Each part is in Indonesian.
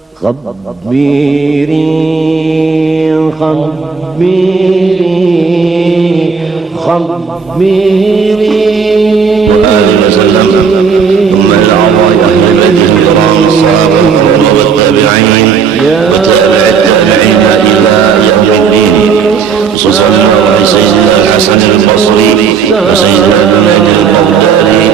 خبريني وآله وسلم. ثم لأعضاء أهل بيته الكرام الصحابة الكرام والتابعين وتابع التابعين إلى يوم الدين. خصوصا على سيدنا الحسن البصري وسيدنا الجنيد البغدادي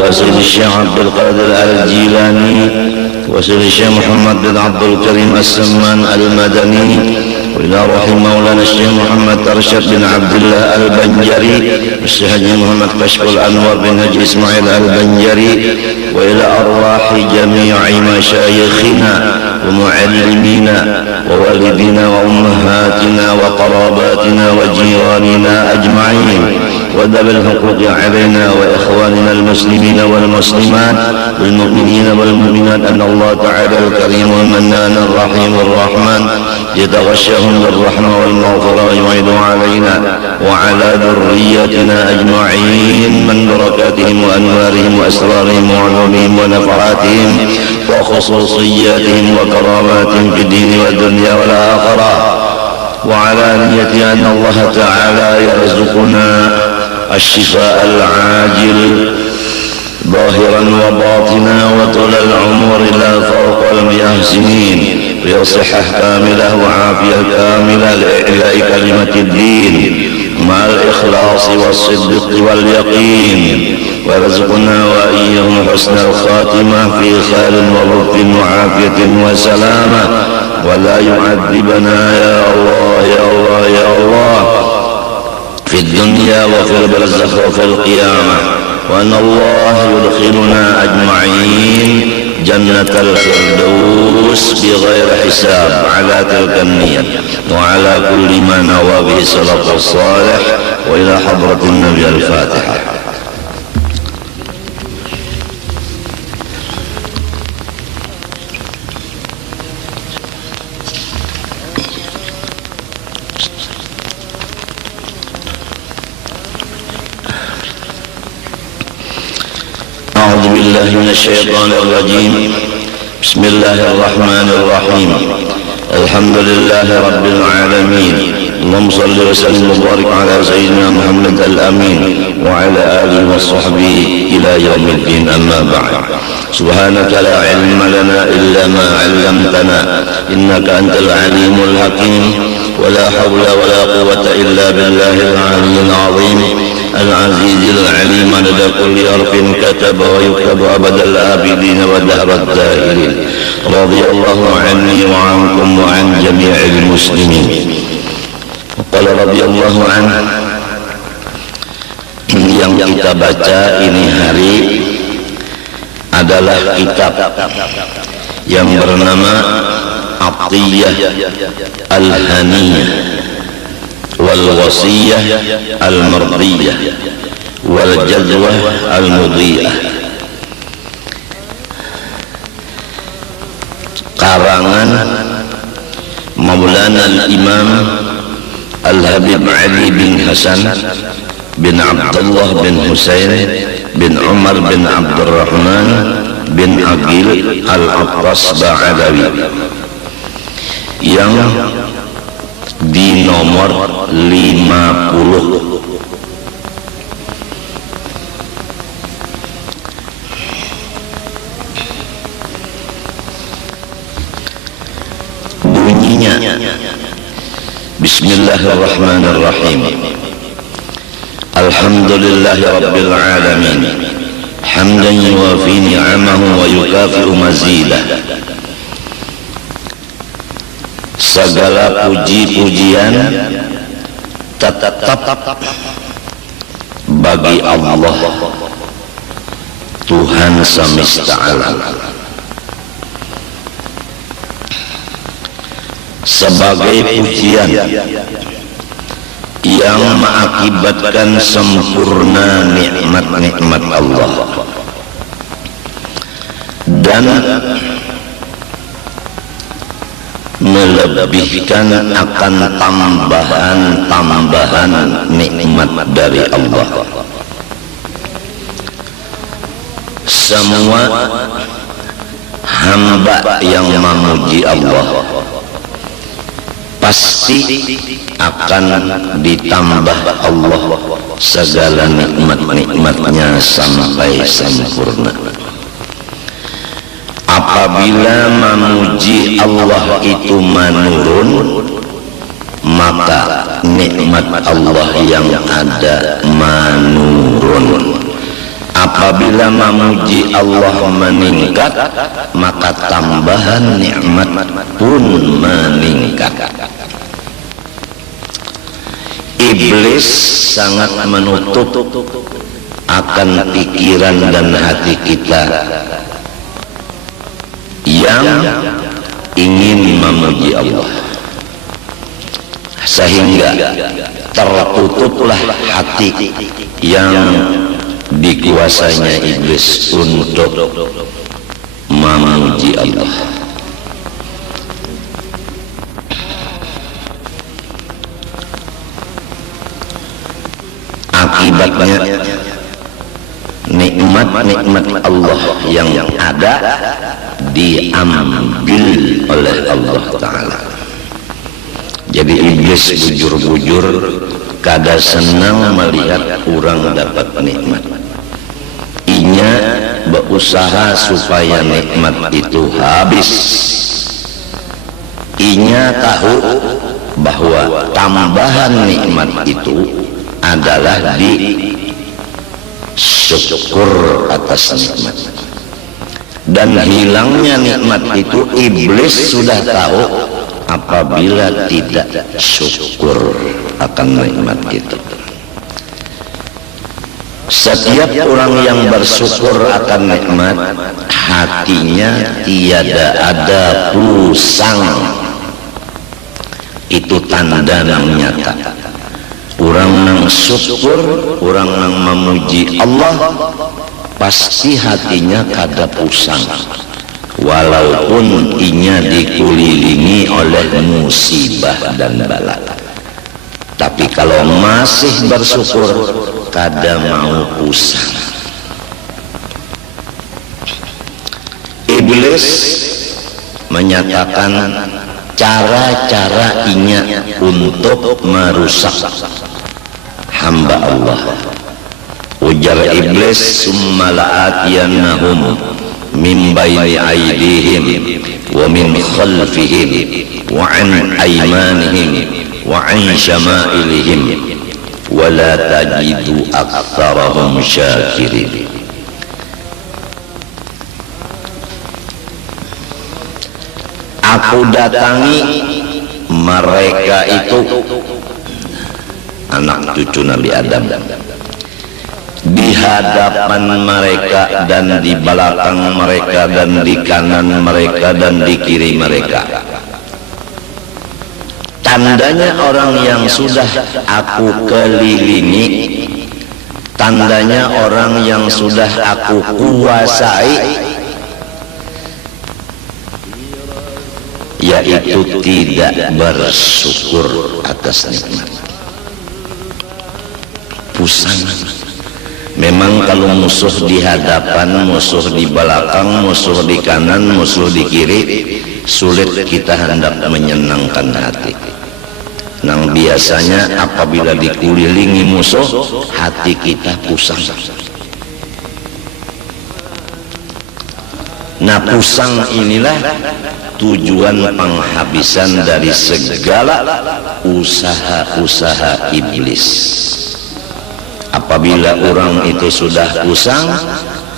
وسيد الشيخ عبد القادر الجيلاني وسيد الشيخ محمد بن عبد الكريم السمان المدني، وإلى روح مولانا الشيخ محمد أرشد بن عبد الله البنجري والشيخ محمد كشف الأنور بن هج إسماعيل البنجري، وإلى أرواح جميع مشايخنا ومعلمينا ووالدينا وأمهاتنا وقراباتنا وجيراننا أجمعين، وذوي الحقوق علينا وإخواننا المسلمين والمسلمات والمؤمنين والمؤمنات، أن الله تعالى الكريم المنان الرحيم الرحمن يتغشاهم بالرحمة والمغفرة ويعيد علينا وعلى ذريتنا أجمعين من بركاتهم وأنوارهم وأسرارهم وعلومهم ونفعاتهم وخصوصياتهم وكراماتهم في الدين والدنيا والآخرة، وعلى نية أن الله تعالى يرزقنا الشفاء العاجل ظاهرا وباطنا وطول العمر لا فوق المئة سنين، وصحة كاملة وعافية كاملة لإعلاء كلمة الدين مع الإخلاص والصدق واليقين، ويرزقنا وإياهم حسن الخاتمة في خير ولطف وعافية وسلامة، ولا يعذبنا يا الله يا الله يا الله في الدنيا وفي البرزخ وفي القيامة، وأن الله يدخلنا أجمعين جنة الفردوس بغير حساب على تلك النية وعلى كل ما نوى به السلف الصالح. وإلى حضرة النبي الفاتحة. أعوذ بالله من الشيطان الرجيم. بسم الله الرحمن الرحيم. الحمد لله رب العالمين. اللهم صل وسلم وبارك على سيدنا محمد الأمين وعلى آله وصحبه إلى يوم الدين. أما بعد، سبحانك لا علم لنا إلا ما علمتنا إنك أنت العليم الحكيم، ولا حول ولا قوة إلا بالله العلي العظيم العزيز العليم عدد كل حرف كتب ويكتب أبد الآبدين ودهر الدائرين. رضي الله عني وعنكم وعن جميع المسلمين. وقال رضي الله عنه. Yang kita baca ini hari adalah kitab yang bernama Atiyah Al-Haniyah wal Wasiyah Al-Mardiyah wal Jazwah Al-Mudiyah, karangan Maulana Al-Imam Al-Habib Ali bin Hasan bin Abdullah bin Husain bin Umar bin Abdurrahman bin Aqil Al-Attas Ba'alawi, yang di nomor 50. Bunyinya Bismillahirrahmanirrahim. Alhamdulillahi Rabbil Alamin, hamdan yuwafi ni'amahu wa yukafi'u mazidah. Segala puji-pujian tetap bagi Allah, Tuhan semesta alam, sebagai pujian yang mengakibatkan sempurna nikmat-nikmat Allah dan melebihkan akan tambahan-tambahan nikmat dari Allah. Semua hamba yang memuji Allah pasti akan ditambah Allah segala nikmat-nikmatnya sampai sempurna. Apabila memuji Allah itu menurun, maka nikmat Allah yang ada menurun. Apabila memuji Allah meningkat, maka tambahan nikmat pun meningkat. Iblis sangat menutup akan pikiran dan hati kita yang ingin memuji Allah, sehingga tertutuplah hati yang dikuasainya iblis untuk memuji Allah. Akibatnya nikmat-nikmat Allah yang ada diambil oleh Allah Ta'ala. Jadi iblis bujur-bujur kada senang melihat orang dapat nikmat. Inya berusaha supaya nikmat itu habis. Inya tahu bahwa tambahan nikmat itu adalah di syukur atas nikmat. Dan hilangnya nikmat itu iblis sudah tahu apabila tidak syukur akan nikmat itu. Setiap orang yang bersyukur akan nikmat, hatinya tiada ada pusang. Itu tanda yang nyata. Orang yang syukur, orang yang memuji Allah, pasti hatinya kada pusang. Walaupun inya dikelilingi oleh musibah dan bala, tapi kalau masih bersyukur kada mau pusang. Iblis menyatakan cara-cara inya untuk merusak hamba Allah. Ujar iblis, summa la'atiyannahum min bayni aydihim wa min khalfihim wa an aymanihim wa an syama'ilihim wa la tajidu aktsarahum syakirin. Aku datangi mereka itu, anak cucu Nabi Adam, di hadapan mereka dan di belakang mereka dan di kanan mereka dan di kiri mereka. Tandanya orang yang sudah aku kelilingi, tandanya orang yang sudah aku kuasai, yaitu tidak bersyukur atas nikmat. Pusang. Memang kalau musuh di hadapan, musuh di belakang, musuh di kanan, musuh di kiri, sulit kita hendak menyenangkan hati. Nang biasanya apabila dikelilingi musuh, hati kita pusang. Nah, pusang inilah tujuan penghabisan dari segala usaha-usaha iblis. Apabila orang itu sudah pusang,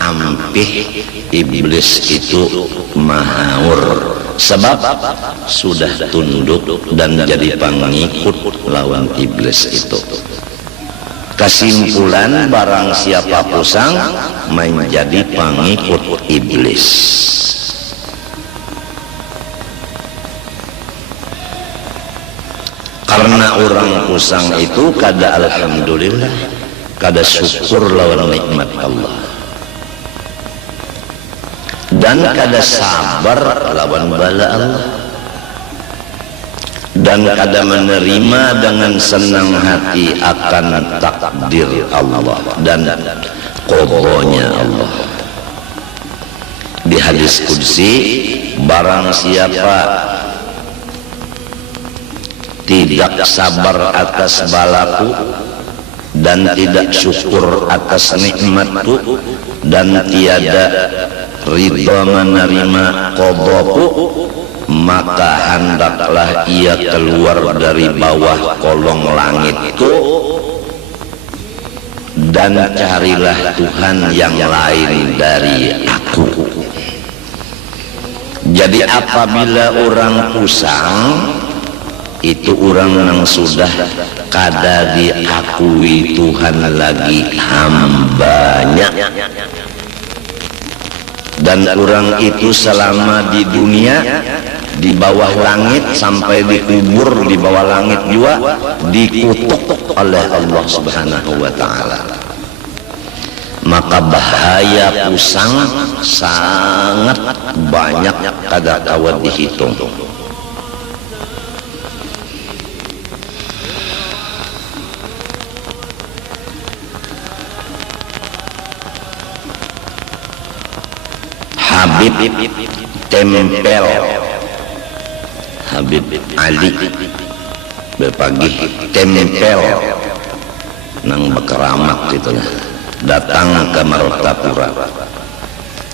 ampih iblis itu mahaur, sebab sudah tunduk dan jadi pengikut lawan iblis itu. Kesimpulan, barang siapa pusang menjadi pengikut iblis. Karena orang pusang itu kada alhamdulillah, kada syukur lawan nikmat Allah, dan kada sabar lawan bala Allah, dan kada menerima dengan senang hati akan takdir Allah dan qadanya Allah. Di di hadis qudsi, barang siapa tidak sabar atas balaku dan tidak syukur atas nikmatku dan tiada ridha menerima qadaku, maka hendaklah ia keluar dari bawah kolong langitku dan carilah Tuhan yang lain dari aku. Jadi apabila orang pusang, itu orang yang sudah kada diakui Tuhan lagi hambanya, dan orang itu selama di dunia di bawah langit sampai dikubur di bawah langit juga dikutuk oleh Allah Subhanahu wa ta'ala. Maka bahaya pusang sangat banyak, kada kawat dihitung. Habib tempel, Habib Ali berpagi tempel nang bekeramat itu, datang ke Martapura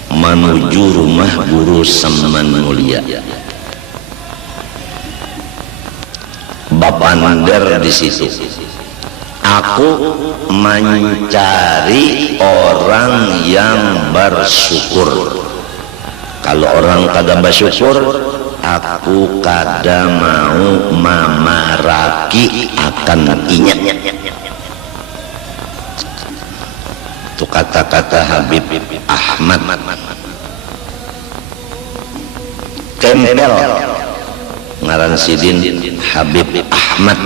menuju rumah guru Saman Mulia. Bapak Nander di situ. Aku mencari orang yang bersyukur. Kalau orang kada bersyukur, aku kada mau memaraki akan inya. Itu kata-kata Habib Ahmad tempel, ngaran sidin Habib Ahmad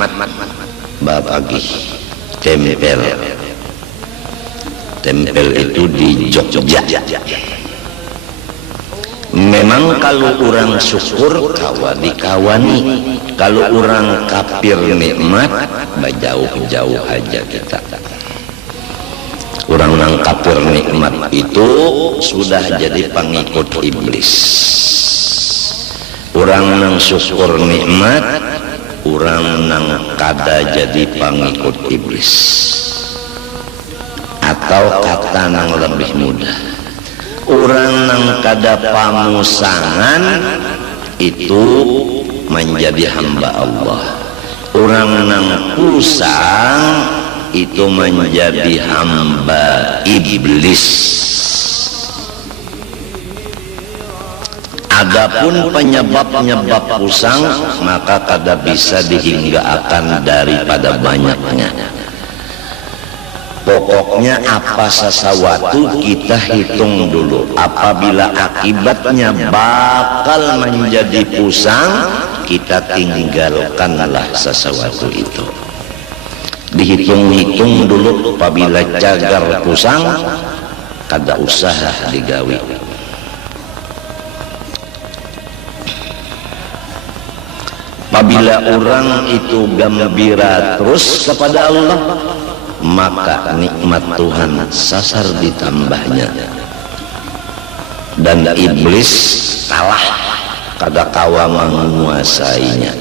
babagi tempel. Tempel itu di Jogja. Memang kalau orang syukur kawan dikawani, kalau orang kafir nikmat jauh-jauh aja kita. Orang yang kafir nikmat itu sudah jadi pengikut iblis. Orang yang syukur nikmat, orang yang kada jadi pengikut iblis. Atau kata yang lebih mudah, orang yang kada pamusangan itu menjadi hamba Allah. Orang yang pusang itu menjadi hamba iblis. Adapun penyebab-penyebab pusang maka kada bisa dihinggakan daripada banyaknya. Pokoknya apa sesuatu kita hitung dulu. Apabila akibatnya bakal menjadi pusang, kita tinggalkanlah sesuatu itu. Dihitung-hitung dulu, apabila cagar pusang kada usah digawi. Apabila orang itu gembira terus kepada Allah, maka nikmat Tuhan sasar ditambahnya, dan iblis kalah, kada kawa menguasainya.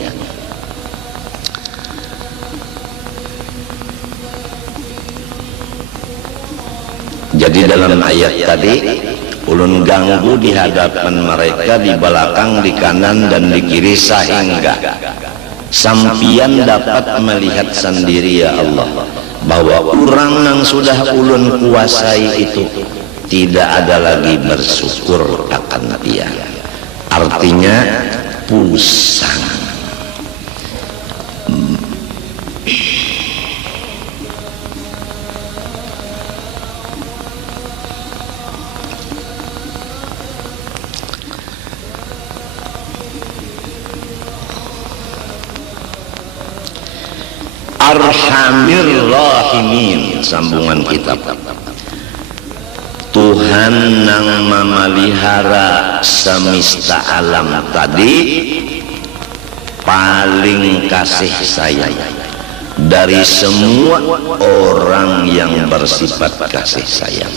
Jadi dalam ayat tadi, ulun ganggu di hadapan mereka, di belakang, di kanan dan di kiri, sehingga sampian dapat melihat sendiri ya Allah, bahwa orang yang sudah ulun kuasai itu tidak ada lagi bersyukur akan dia. Artinya pusang. Arhamir Rahimin, sambungan kitab. Tuhan yang memelihara semesta alam tadi paling kasih sayang dari semua orang yang bersifat kasih sayang.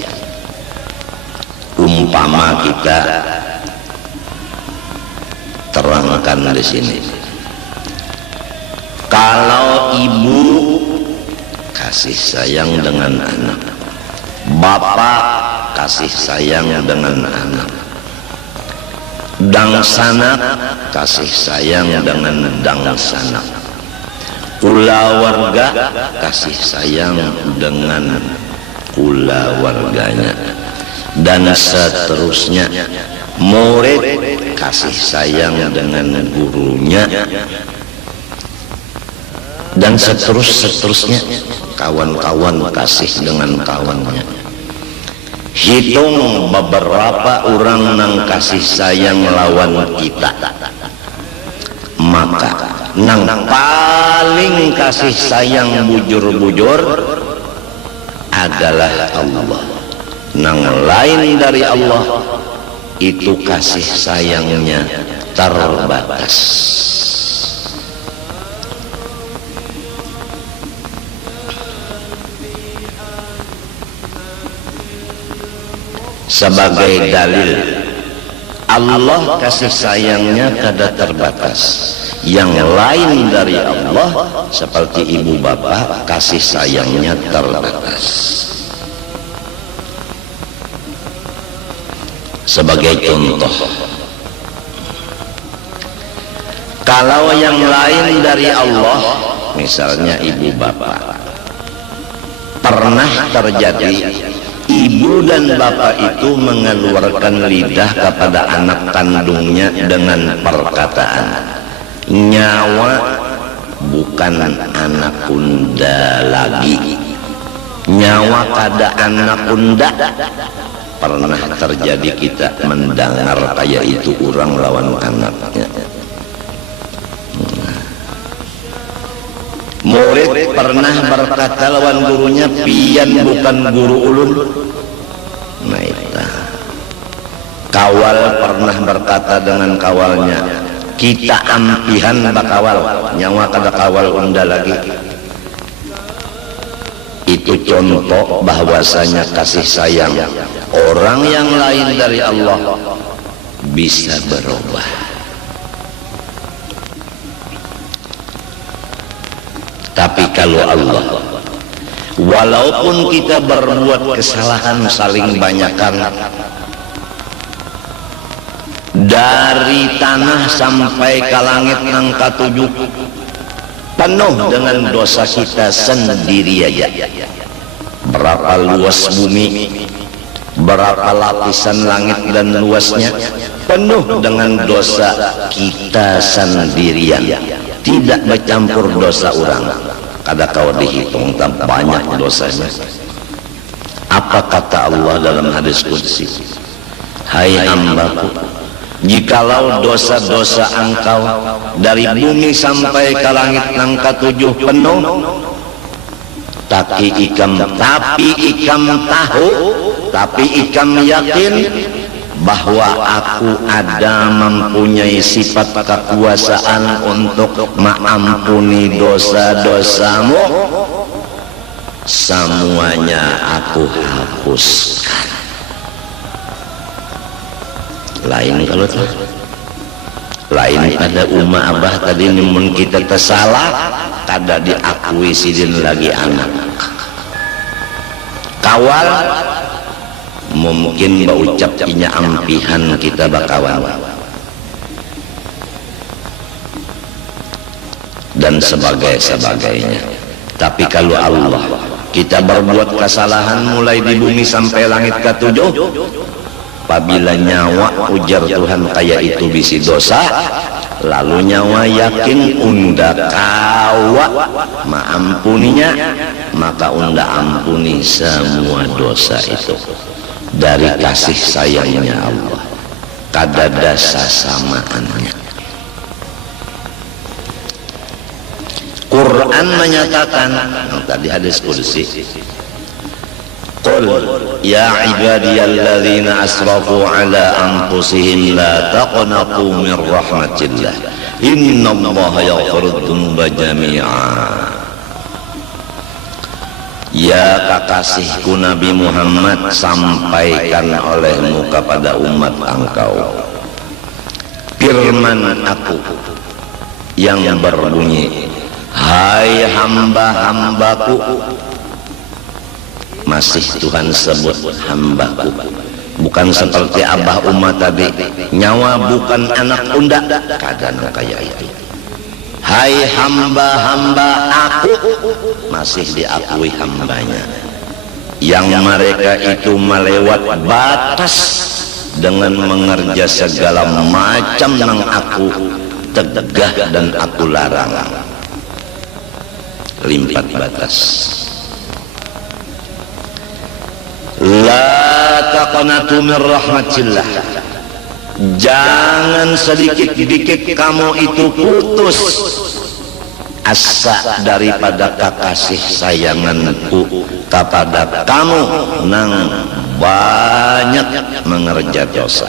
umpama kita terangkan di sini. Kalau ibu kasih sayang dengan anak, bapak kasih sayang dengan anak, dangsanak kasih sayang dengan dangsanak, kulawarga kasih sayang dengan kulawarganya, dan seterusnya. Murid kasih sayang dengan gurunya, dan seterusnya. Kawan-kawan kasih dengan kawannya. Hitung beberapa orang nang kasih sayang lawan kita, maka nang paling kasih sayang bujur-bujur adalah Allah. Nang lain dari Allah itu kasih sayangnya terbatas. Sebagai dalil, Allah kasih sayangnya kada terbatas. Yang lain dari Allah seperti ibu bapak kasih sayangnya terbatas. Sebagai contoh, kalau yang lain dari Allah, misalnya ibu bapak, pernah terjadi ibu dan bapak itu mengeluarkan lidah kepada anak kandungnya dengan perkataan, nyawa bukan anak unda lagi, nyawa kada anak unda. Pernah terjadi kita mendengar kayak itu orang lawan anaknya. Murid pernah berkata lawan gurunya, pian bukan guru ulun. Nah itu. Kawal pernah berkata dengan kawalnya, kita ampihan bakawal, nyawa kada kawal unda lagi. Itu contoh bahwasanya kasih sayang orang yang lain dari Allah bisa berubah. Tapi kalau Allah, walaupun kita berbuat kesalahan saling banyakan, dari tanah sampai ke langit nang katujuh, penuh dengan dosa kita sendiri aja. Berapa luas bumi, berapa lapisan langit dan luasnya, penuh dengan dosa kita sendirian, tidak bercampur dosa orang. Kada kau dihitung tak banyak dosanya. Apa kata Allah dalam hadis qudsi? Hai hambaku, jikalau dosa-dosa engkau dari bumi sampai ke langit nang katujuh penuh, tapi ikam tahu, tapi ikam yakin bahwa aku ada mempunyai sifat kekuasaan untuk mengampuni dosa-dosamu, semuanya aku hapuskan. Lain kalau tuh lain pada umat abah tadi namun kita tersalah kada diakui sidin lagi anak kawal mungkin berucap inya ampihan kita bakawan dan sebagainya. Tapi kalau Allah kita berbuat kesalahan mulai di bumi sampai langit ketujuh, apabila nyawa ujar Tuhan kayak itu bisi dosa, lalu nyawa yakin unda kawa maampuninya, maka unda ampuni semua dosa itu dari kasih sayangnya Allah, kada dasa samaannya. Quran menyatakan tadi hadis qudsi, qul ya ibadiyalladzina asrafu ala anfusihim la taqnatu min rahmatillah innallaha yaghfiru dzunuba jami'a. Ya kekasihku Nabi Muhammad, sampaikan olehmu kepada umat engkau firman aku yang berbunyi, hai hamba-hambaku. Masih Tuhan sebut hambaku, bukan seperti Abah Umar tadi, nyawa bukan anak unda, kadang kayak itu. Hai hamba-hamba aku, masih diakui hambanya. Yang mereka itu melewat batas dengan mengerja segala macam yang aku tegah dan aku larang. Limpat batas. La taqnatu min rahmatillah. Jangan sedikit-sedikit kamu itu putus asa daripada kekasih sayanganku kepada kamu nang banyak mengerja dosa.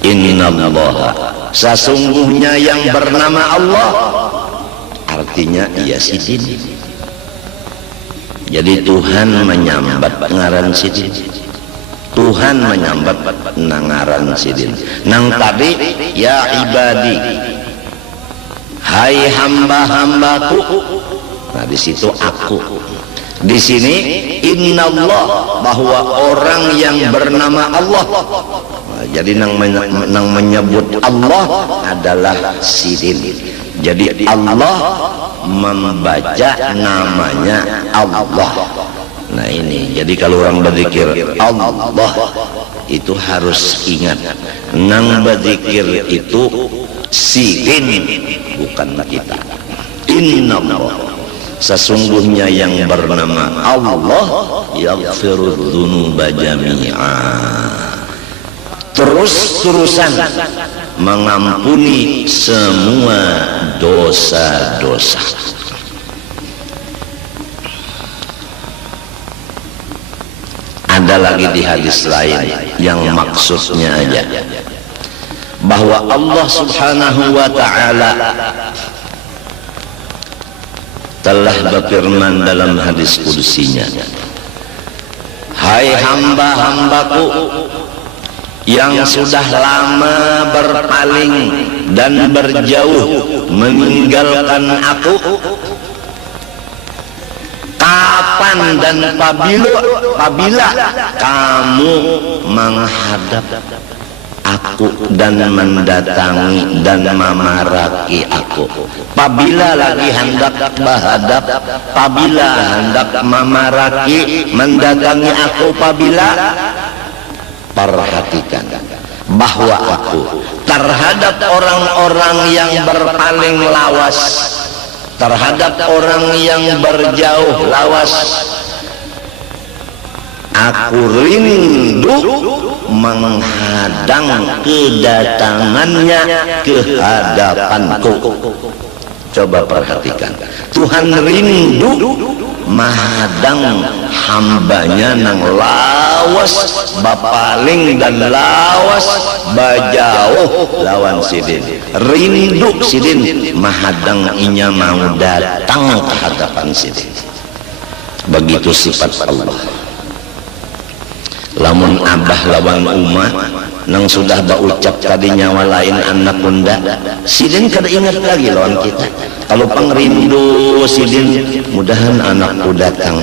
Innallaha, sesungguhnya yang bernama Allah, artinya ia sidin. Jadi Tuhan menyambat ngaran sidin. Tuhan menyambat nangaran sidin. Nang tadi ya ibadi, hai hamba-hambaku. Nah di situ aku. Di sini innallah, bahwa orang yang bernama Allah. Nah, jadi nang menyebut Allah adalah sidin. Jadi Allah membaca namanya Allah. Nah ini, jadi kalau orang berzikir Allah itu harus ingat, nang berzikir itu sidin, bukan kita. Innallah, sesungguhnya yang bernama Allah yaghfirudz dzunuba jami'a, terus-terusan mengampuni semua dosa-dosa. Ada lagi di hadis lain yang maksudnya aja, bahwa Allah Subhanahu wa ta'ala telah berfirman dalam hadis kudusinya, hai hamba-hambaku yang sudah lama berpaling dan berjauh meninggalkan aku, kapan dan apabila kamu menghadap aku dan mendatangi dan memaraki aku, apabila lagi hendak menghadap, apabila hendak memaraki mendatangi aku, apabila, perhatikan bahwa aku terhadap orang-orang yang berpaling lawas, terhadap orang yang berjauh lawas, aku rindu menghadang kedatangannya ke hadapanku. Coba perhatikan, Tuhan rindu menghadang hambanya nang lawas bapaling dan lawas bajauh lawan sidin. Rindu sidin menghadang inya mau datang ke hadapan sidin. Begitu sifat Allah. Lamun abah lawan umah nang sudah berucap tadi nyawa lain anak bunda, sidin kada ingat lagi lawan kita. Kalau pangrindu sidin, mudahan anakku datang,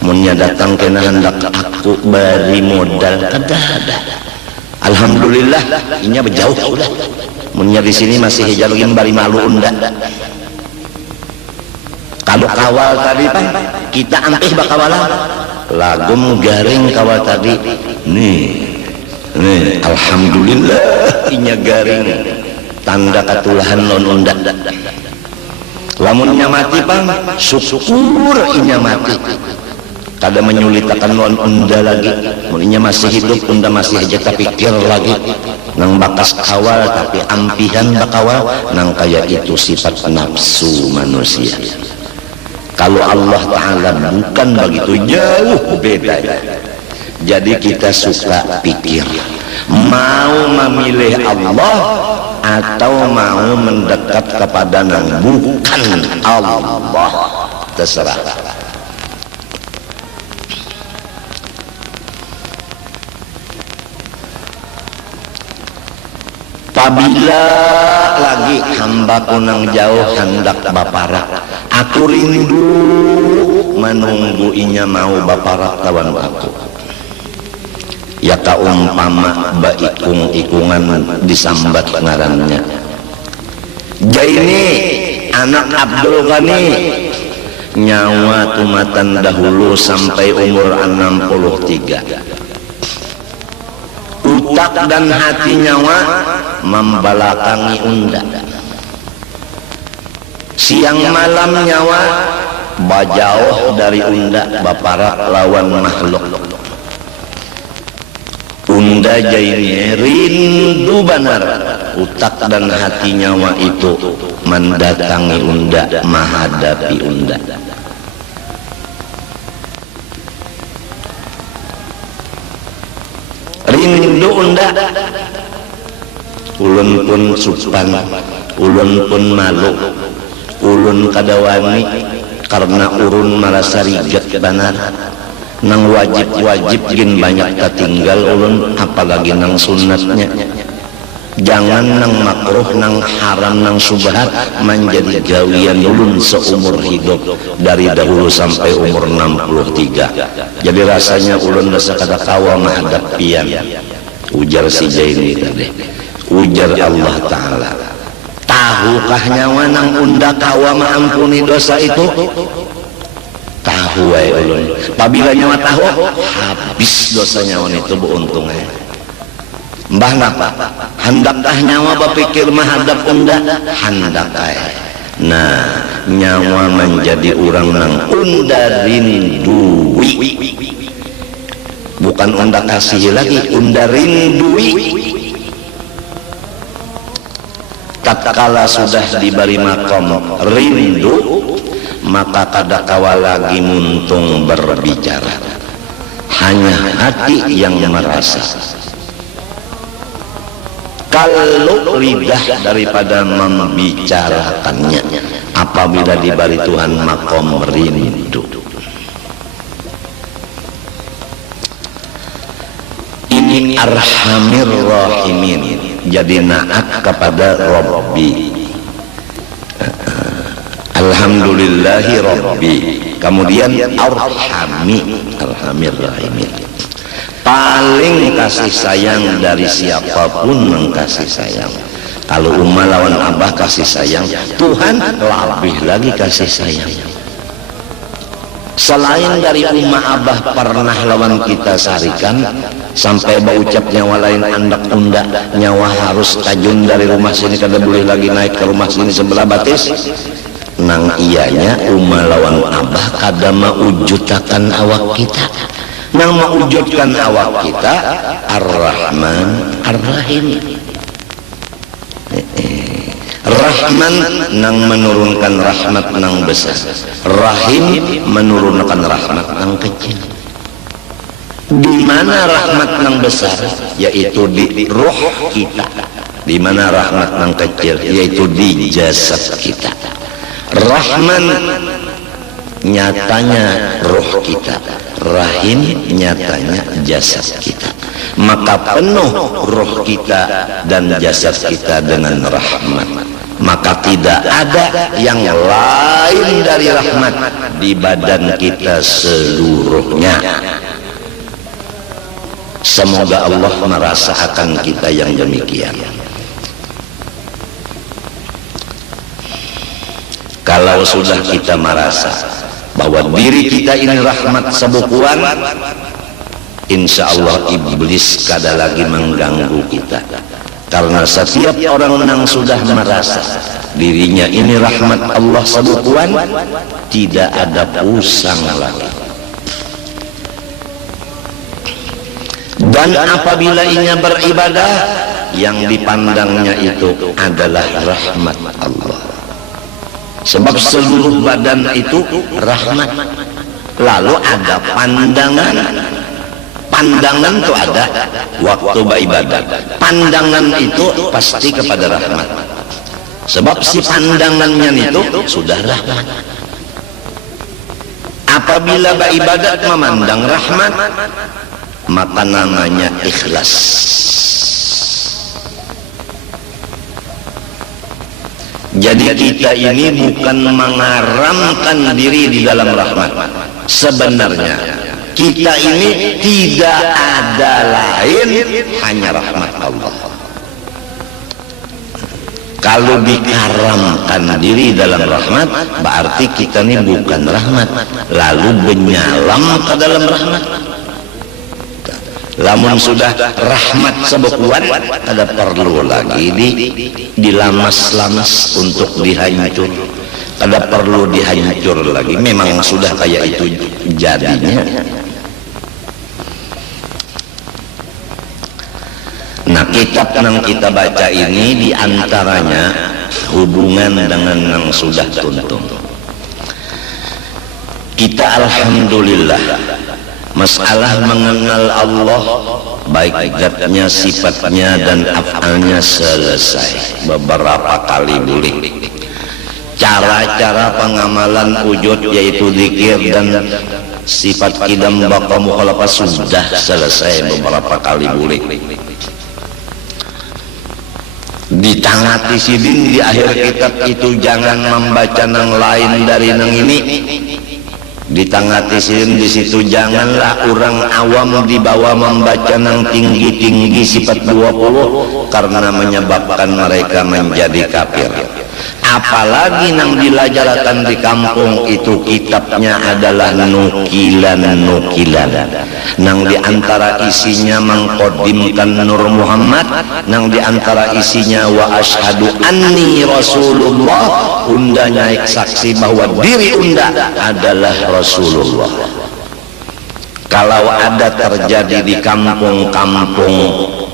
munnya datang kena hendak aku beri modal, kada ada. Alhamdulillah inya berjauh sudah, munnya di sini masih hijalugin bari malu unda. Kalau kawal tadi pak kita ampih bakawalan lagum garing kawal tadi nih alhamdulillah inya garing tanda katulahan non unda. Lamunnya mati pang syukur inya mati, kada menyulitakan non unda lagi. Munnya masih hidup unda masih aja terpikir lagi nang bakas kawal tapi ampihan bakawal nang kaya itu sifat nafsu manusia. Kalau Allah Ta'ala bukan begitu, jauh beda. Jadi kita suka pikir mau memilih Allah atau mau mendekat kepada yang bukan Allah. terserah. Apabila lagi hamba kunang jauh hendak baparak, aku rindu menunggu inya mau baparak tawan aku. Ya kaumpama baikung-ikungan disambat ngarannya. Jaini anak Abdul Ghani nyawa tumatan dahulu sampai umur 63. Utak dan hati nyawa membelakangi unda. Siang malam nyawa bajauh dari unda baparak lawan makhluk. Unda jaini rindu benar, utak dan hati nyawa itu mendatangi unda, menghadapi unda. Rindu unda, ulun pun supan, ulun pun malu, ulun kadawani karena urun merasa rigat benar. Nang wajib-wajib gin banyak tertinggal ulun, apalagi nang sunatnya. Jangan nang makruh, nang haram, nang subhat menjadi gawian ulun seumur hidup dari dahulu sampai umur 63. Jadi rasanya ulun rasa kada kawa menghadapian. Ujar si Jaini tadi, ujar Allah Ta'ala, tahukah nyawa nang unda kawa mengampuni dosa itu? Tahu wae ulun. Apabila nyawa tahu, habis dosa nyawa itu beruntungnya. Mbah napa? Hendakkah nyawa berpikir menghadap unda? Hendak ae. Nah, nyawa menjadi orang nang unda rindui. Bukan unda kasih lagi, unda rindui. Tatkala sudah diberi makom rindu, maka kada kawa lagi muntung berbicara. Hanya hati yang merasa. Kalau ridah daripada membicarakannya apabila diberi Tuhan makom rindu. Ini arhamir rahimin, jadi naat kepada Rabbi. Alhamdulillahi Rabbi, kemudian arhami, arhamir rahimin, paling kasih sayang dari siapapun mengkasih sayang. Kalau umma lawan abah kasih sayang, Tuhan lebih lagi kasih sayang. Selain dari umma abah pernah lawan kita sarikan sampai baucap nyawa lain andak unda, nyawa harus tajun dari rumah sini kada boleh lagi naik ke rumah sini sebelah batis. Nang iyanya umma lawan abah kada maujutakan awak kita. Nang mewujudkan awak kita Ar-Rahman Ar-Rahim. Rahman nang menurunkan rahmat nang besar, Rahim menurunkan rahmat nang kecil. Di mana rahmat nang besar? Yaitu di roh kita. Di mana rahmat nang kecil? Yaitu di jasad kita. Rahman nyatanya roh kita, Rahim nyatanya jasad kita. Maka penuh roh kita dan jasad kita dengan rahmat. Maka tidak ada yang lain dari rahmat di badan kita seluruhnya. Semoga Allah merasakan kita yang demikian. Kalau sudah kita merasa bahwa diri kita ini rahmat sebukuan, insya Allah iblis kada lagi mengganggu kita. Karena setiap orang yang sudah merasa dirinya ini rahmat Allah sebukuan, tidak ada pusang lagi. Dan apabila ia beribadah, yang dipandangnya itu adalah rahmat Allah. Sebab seluruh badan itu rahmat. Lalu ada pandangan. Pandangan itu ada waktu beribadah. Pandangan itu pasti kepada rahmat. Sebab si pandangannya itu sudah rahmat. Apabila beribadat memandang rahmat, maka namanya ikhlas. Jadi kita ini bukan mengaramkan diri di dalam rahmat. Sebenarnya kita ini tidak ada lain, hanya rahmat Allah. Kalau dikaramkan diri dalam rahmat, berarti kita ini bukan rahmat, lalu menyalam ke dalam rahmat. Lamun sudah rahmat sebekuan, ada perlu lagi dilamas-lamas untuk dihancur. Ada perlu dihancur lagi. Memang sudah kayak itu jadinya. Nah, kitab yang kita baca ini diantaranya hubungan dengan yang sudah tuntung. Kita alhamdulillah masalah mengenal Allah, baik zatnya, sifatnya dan af'alnya selesai beberapa kali bulik. Cara-cara pengamalan wujud yaitu zikir dan sifat qidam baqa mukhalafah sudah selesai beberapa kali bulik. Ditangati sidin di akhir kitab itu jangan membaca nang lain dari nang ini. Ditangati sidin di situ janganlah orang awam dibawa membaca nang tinggi-tinggi sifat 20 karena menyebabkan mereka menjadi kafir. Apalagi nang dilajarkan di kampung itu kitabnya adalah nukilan-nukilan. Nang diantara isinya mengkodimkan Nur Muhammad, nang diantara isinya wa asyhadu anni Rasulullah, unda naik saksi bahwa diri unda adalah Rasulullah. Kalau ada terjadi di kampung-kampung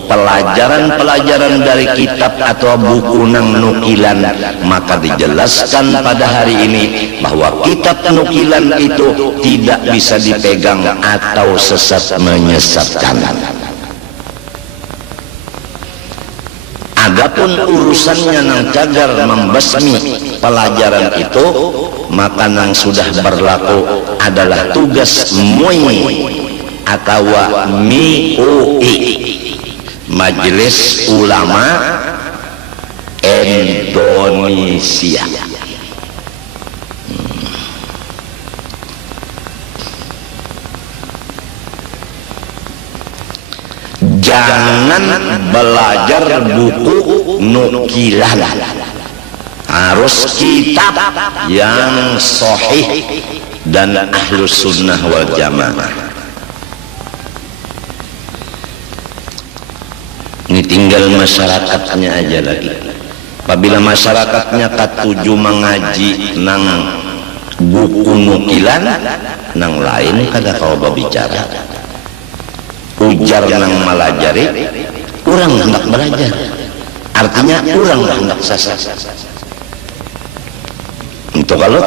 pelajaran-pelajaran dari kitab atau buku nang nukilan, maka dijelaskan pada hari ini bahwa kitab nukilan itu tidak bisa dipegang atau sesat menyesatkan. Adapun urusannya nang cagar membasmi pelajaran itu, maka nang sudah berlaku adalah tugas MUI atau MIUI, Majelis Ulama Indonesia. Jangan belajar buku nukilan, harus kitab yang sahih dan ahlus sunnah wal jamaah. Ini tinggal masyarakatnya aja lagi. Apabila masyarakatnya katuju mengaji nang buku nukilan, nang lain kada kau berbicara. Ujar nang malajari, orang hendak belajar. Artinya orang hendak sasar. Untuk kalau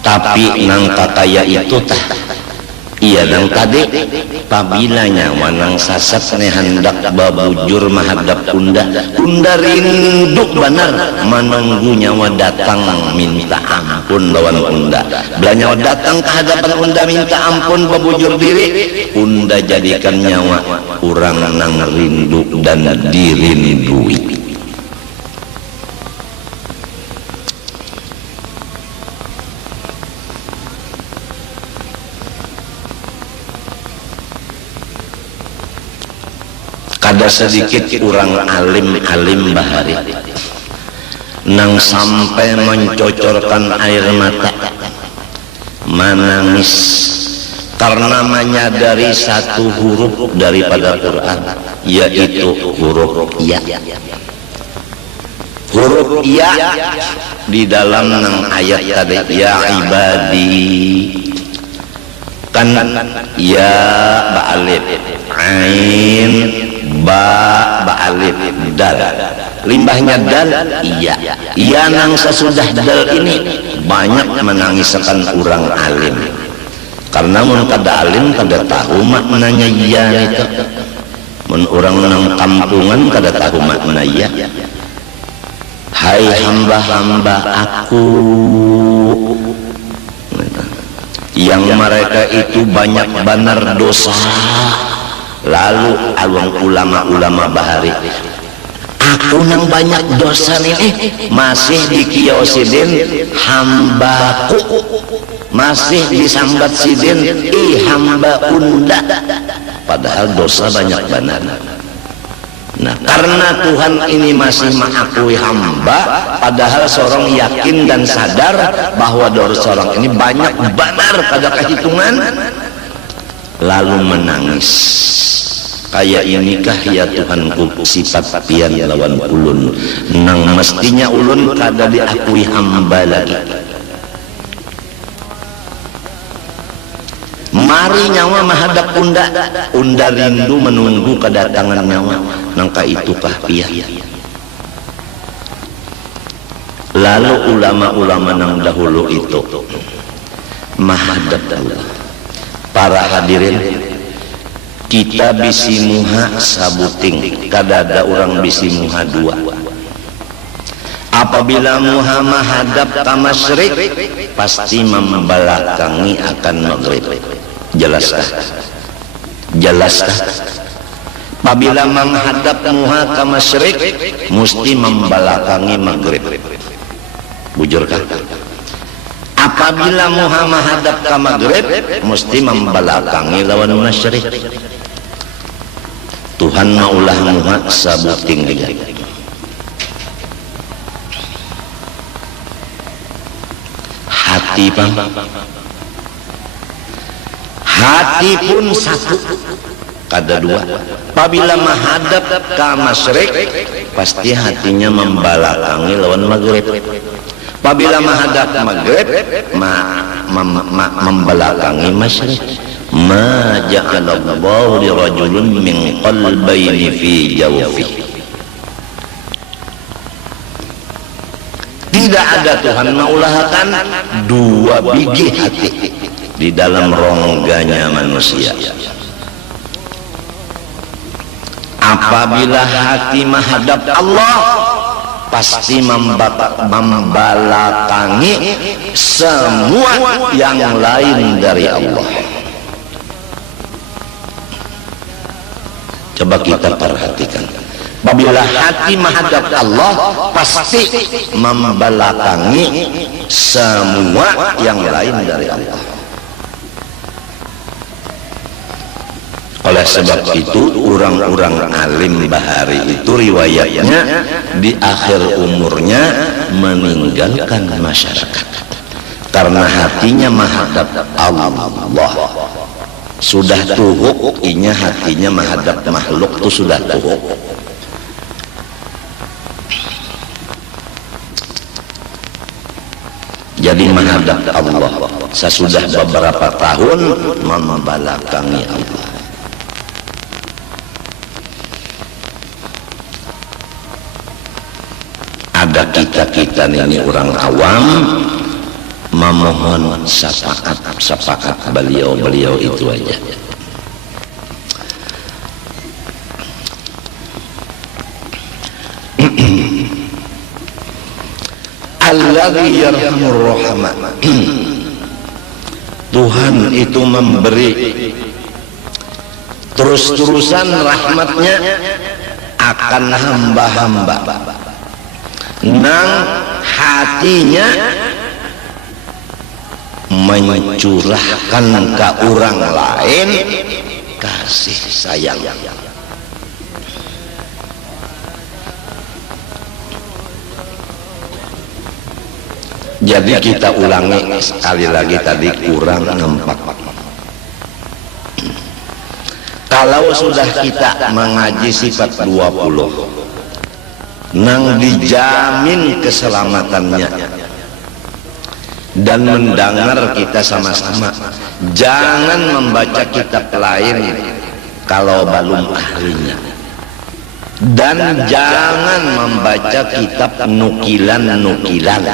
tapi nang kakaya itu tah iya nang tadi pabilanya wanang sasat ne hendak babujur menghadap unda rindu benar menunggu nyawa datang minta ampun lawan unda. Bila nyawa datang ke hadapan unda minta ampun babujur diri, unda jadikan nyawa orang nang rindu dan dirindui. Ada sedikit orang alim bahari nang sampai mencocorkan air mata menangis karena menyadari satu huruf daripada Quran, yaitu huruf ya. Huruf ya di dalam nang ayat tadi, ya ibadi, kan ya ba'alif ain ba alif dal, limbahnya dal iya. Iya nang sesudah dal ini banyak menangiskan orang alim, karena mun kada alim kada tahu maknanya iya itu. Mun orang nang kampungan kada tahu makna iya. hai hamba-hamba aku yang mereka itu banyak benar dosa. Lalu awang ulama-ulama bahari, aku nang banyak dosa nih masih dikiosidin hambaku, masih disambat sidin hamba unda, padahal dosa banyak benar. Nah, karena Tuhan ini masih mengakui hamba, padahal seorang yakin dan sadar bahwa dosa seorang ini banyak benar pada kehitungan, lalu menangis. Kayak inikah ya Tuhanku sifat pian lawan ulun, nang mestinya ulun kada diakui hamba lagi. Mari nyawa menghadap unda rindu menunggu kedatangan nyawa, nangka itukah pian. Lalu ulama-ulama nang dahulu itu menghadap Allah. Para hadirin, kita bisi muha sabuting, kadada orang bisi muha dua. Apabila muha menghadap ke masyrik, pasti membelakangi akan maghrib. Jelaskah? Jelaskah? Apabila menghadap muha ke masyrik, mesti membelakangi maghrib. Bujurkah? Apabila muha menghadap ke maghrib, mesti membelakangi lawan masyrik. Tuhan maulah muha sabuting dia. Hati bang, hati pun satu, kada dua. Apabila menghadap ke masyrik, pasti hatinya membelakangi lawan maghrib. Apabila menghadap maghrib, membelakangi masyrik. Ma ja'alallahu li rajulun min qalbayni fi jawfihi. Tidak ada Tuhan maulahakan dua biji hati di dalam rongganya manusia. Apabila hati menghadap Allah, pasti membelakangi semua yang lain dari Allah. Coba kita perhatikan. Apabila hati menghadap Allah, pasti membelakangi semua yang lain dari Allah. Oleh sebab itu, orang-orang alim bahari itu riwayatnya di akhir umurnya meninggalkan masyarakat karena hatinya menghadap Allah. Sudah tuhuk, inya hatinya menghadap makhluk itu sudah tuhuk. Jadi menghadap Allah sesudah beberapa tahun membelakangi Allah. Ada kita ini orang awam memohon syafaat beliau itu aja. Alladzi yarhamur rahman. Tuhan itu memberi terus-terusan rahmatnya akan hamba-hamba nang hatinya mencurahkan ke orang lain kasih sayang. Jadi kita ulangi sekali lagi tadi, kurang ngempak. Kalau sudah kita mengaji sifat 20 nang dijamin keselamatannya dan mendengar kita sama-sama, jangan membaca kitab lain kalau belum ahlinya, dan jangan membaca kitab nukilan-nukilan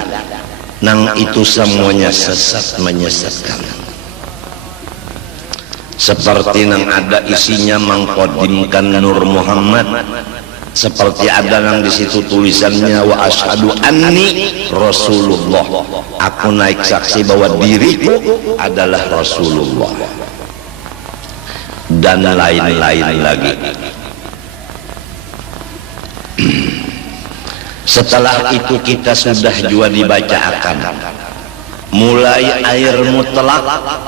nang itu semuanya sesat menyesatkan. Seperti nang ada isinya mengkodimkan Nur Muhammad, Seperti ada yang di situ tulisannya wa asyhadu anni Rasulullah. Aku naik saksi bahwa diriku adalah Rasulullah. Dan lain-lain lagi. Setelah itu kita sudah juga dibacakan mulai air mutlak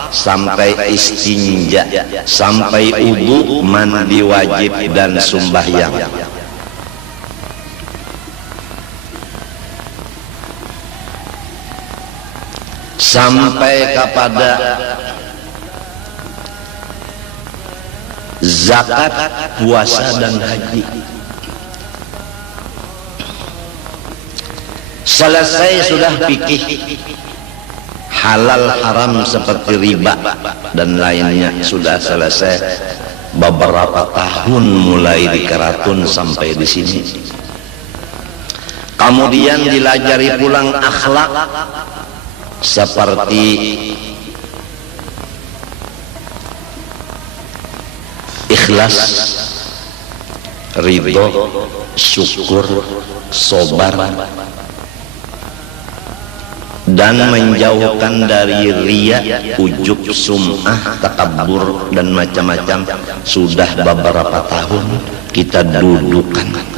sampai istinja, sampai wudu, mandi wajib dan sembahyang. Sampai kepada zakat, puasa dan haji. Selesai sudah fikih halal haram seperti riba dan lainnya sudah selesai. Beberapa tahun mulai di Keratun sampai di sini. Kemudian dilajari pulang akhlak seperti ikhlas, ridho, syukur, sabar, dan menjauhkan dari riya, ujub, sum'ah, takabur dan macam-macam. Sudah beberapa tahun kita dudukkan.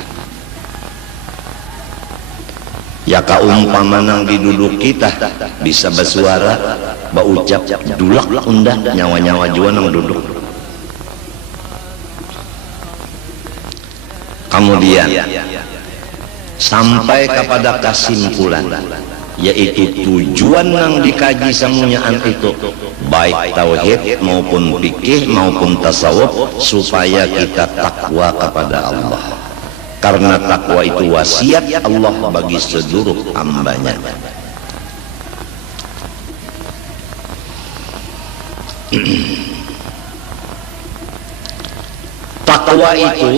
Ya kaumpama nang diduduk kita bisa bersuara, baucap, dulak undah, nyawa-nyawa jua nang duduk. Kemudian sampai kepada kesimpulan, yaitu tujuan yang dikaji semuanyaan itu baik tauhid maupun fikih maupun tasawuf, supaya kita takwa kepada Allah. Karena takwa itu wasiat Allah bagi seluruh hambanya. Takwa itu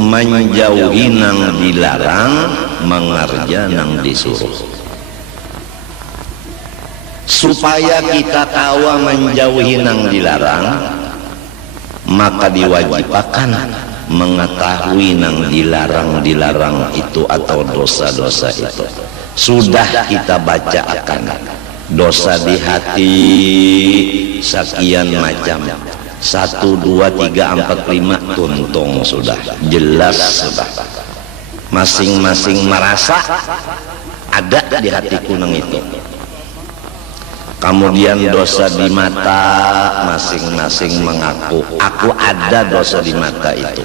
menjauhi nang dilarang, mengerja nang disuruh. Supaya kita tahu menjauhi nang dilarang, maka diwajibkan mengetahui nang dilarang itu atau dosa-dosa itu. Sudah kita baca akan dosa di hati sekian macam, 1, 2, 3, 4, 5 tuntung sudah jelas sudah. Masing-masing merasa ada di hatiku nang itu. Kemudian dosa di mata, masing-masing mengaku aku ada dosa di mata itu.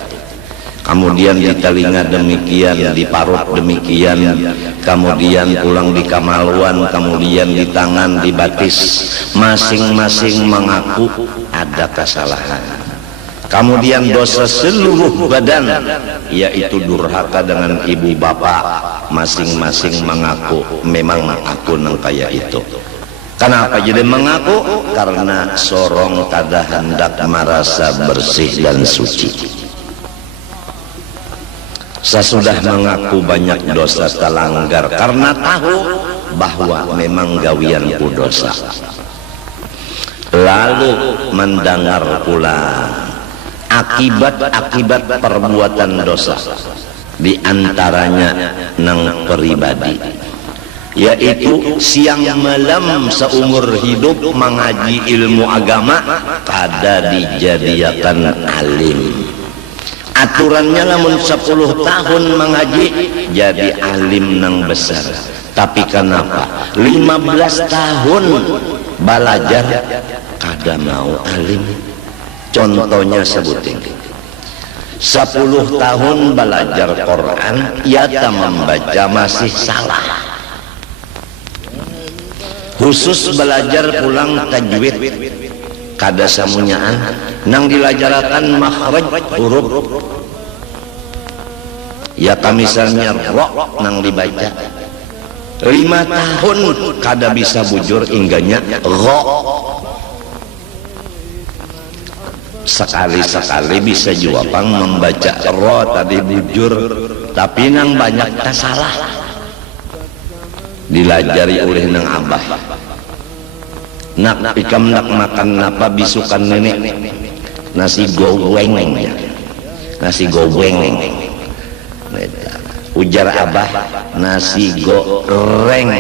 Kemudian di telinga demikian, di parut demikian, kemudian pulang di kemaluan, kemudian di tangan, di batis, masing-masing mengaku ada kesalahan. Kemudian dosa seluruh badan, yaitu durhaka dengan ibu bapak, masing-masing mengaku memang aku nang kaya itu. Kenapa jadi mengaku? Karena sorong kada hendak merasa bersih dan suci. Sesudah mengaku banyak dosa terlanggar karena tahu bahwa memang gawianku dosa. Lalu mendengar pula akibat-akibat perbuatan dosa, di antaranya nang pribadi, yaitu siang malam seumur hidup mengaji ilmu agama kada dijadiakan alim. Aturannya lamun 10 tahun mengaji jadi alim nang besar. Tapi kenapa 15 tahun belajar kada mau alim? Contohnya sebutin, 10 tahun belajar Quran, ia tak membaca masih salah. Khusus belajar pulang tajwid kada samunyaan nang dilajarakan makhraj huruf. Ya misalnya ro nang dibaca 5 tahun kada bisa bujur ingganya ro. Sekali-sekali bisa juga pang membaca ro tadi bujur, tapi nang banyak salah. Dilajari oleh nang abah. Nak ikam nak makan apa bisukan nenek? Nasi goreng, nasi goreng. ujar abah nasi goreng